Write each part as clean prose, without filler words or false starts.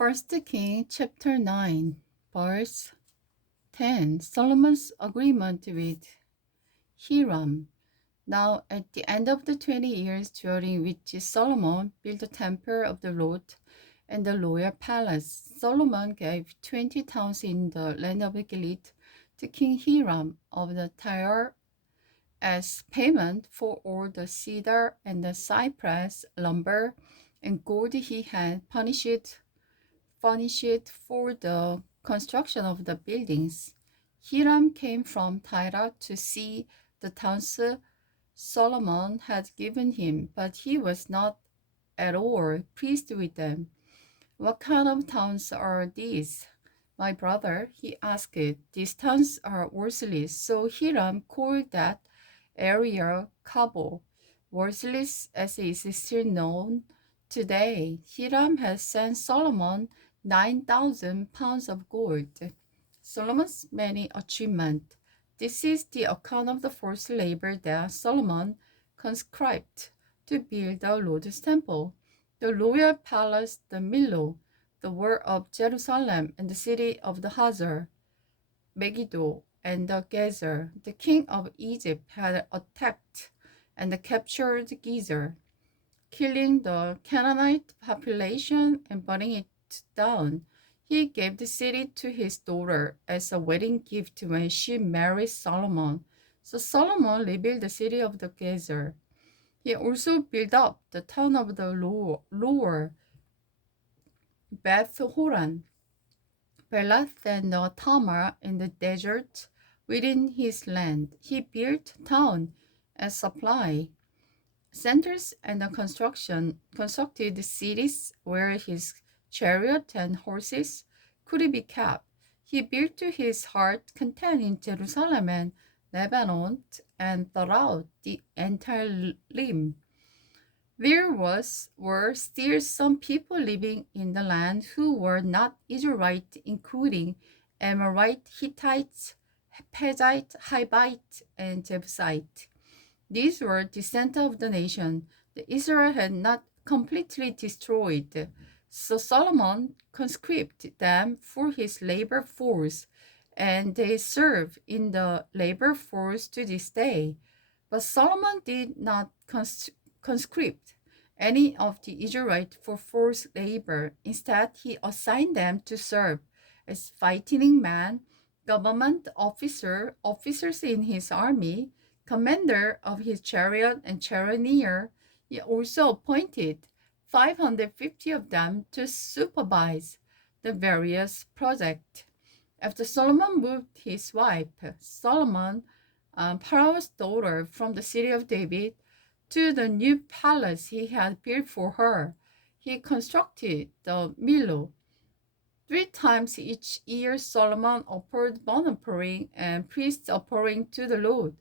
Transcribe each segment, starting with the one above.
First King chapter 9, verse 10. Solomon's agreement with Hiram. Now at the end of the 20 years during which Solomon built the temple of the Lord and the royal palace, Solomon gave 20 towns in the land of Gilead to King Hiram of the Tyre as payment for all the cedar and the cypress lumber and gold he had furnished for the construction of the buildings. Hiram came from Tyre to see the towns Solomon had given him, but he was not at all pleased with them. What kind of towns are these? My brother, he asked. These towns are worthless, so Hiram called that area Kabul. Worthless as is still known today. Hiram has sent Solomon 9,000 pounds of gold. Solomon's many achievement. This is the account of the forced labor that Solomon conscribed to build the Lord's temple, the royal palace, the Millo, the wall of Jerusalem, and the city of the Hazar, Megiddo, and the Gezer. The king of Egypt had attacked and captured Gezer, killing the Canaanite population and burning it down. He gave the city to his daughter as a wedding gift when she married Solomon. So Solomon rebuilt the city of the Gezer. He also built up the town of the lower Beth Horon, Belath, and Tamar in the desert within his land. He built town and supply centers and constructed cities where his chariot and horses could be kept. He built to his heart content in Jerusalem and Lebanon and throughout the entire rim. There were still some people living in the land who were not Israelite, including Amorite, Hittite, Perizzite, Hivite, and Jebusite. These were descendants of the nation that Israel had not completely destroyed. So Solomon conscripted them for his labor force, and they serve in the labor force to this day. But Solomon did not conscript any of the Israelites for forced labor. Instead, he assigned them to serve as fighting men, government officers in his army, commander of his chariot and charioteer. He also appointed 550 of them to supervise the various projects. After Solomon moved his wife, Pharaoh's daughter, from the city of David to the new palace he had built for her, he constructed the Millo. 3 times each year Solomon offered burnt offering and priest offering to the Lord.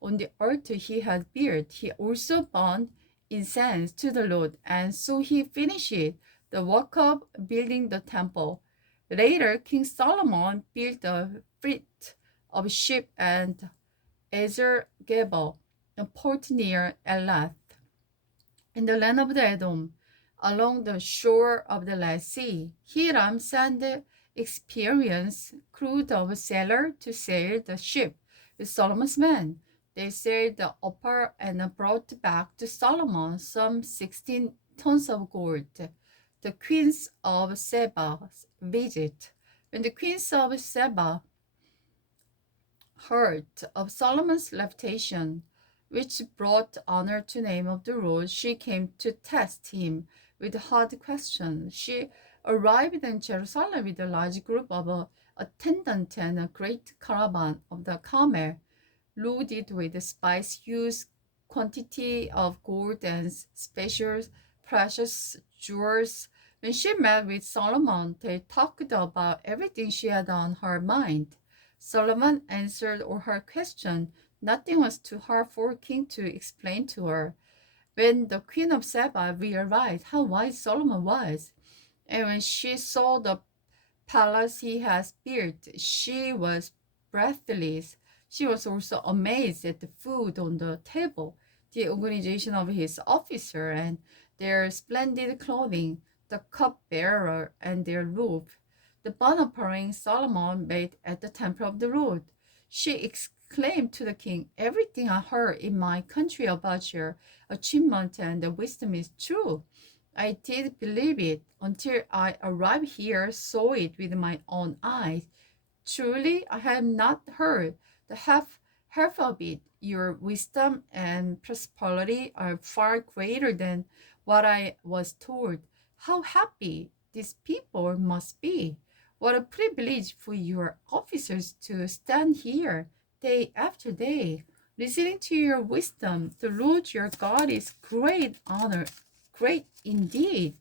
On the altar he had built, he also burned incense to the Lord, and so he finished the work of building the temple. Later, King Solomon built a fleet of ships and Ezer Geber, a port near Elath, in the land of the Edom, along the shore of the Red Sea. Hiram sent experienced crew of sailors to sail the ship with Solomon's men. They sailed the upper and brought back to Solomon some 16 tons of gold. The queens of Seba's visit. When the queens of Seba heard of Solomon's reputation, which brought honor to the name of the Lord, she came to test him with hard questions. She arrived in Jerusalem with a large group of attendants and a great caravan of the camel, loaded with spice, huge quantity of gold and special precious jewels. When she met with Solomon, they talked about everything she had on her mind. Solomon answered all her questions. Nothing was too hard for a king to explain to her. When the queen of Seba realized how wise Solomon was, and when she saw the palace he has built, she was breathless. She was also amazed at the food on the table, the organization of his officers, and their splendid clothing. the cupbearer, and their roof. The burnt offering Solomon made at the temple of the Lord. She exclaimed to the king, "Everything I heard in my country about your achievement and wisdom is true. I did believe it until I arrived here, saw it with my own eyes. Truly, I have not heard the half of it. Your wisdom and prosperity are far greater than what I was told. How happy these people must be. What a privilege for your officers to stand here day after day, listening to your wisdom. The Lord your God is great honor, great indeed."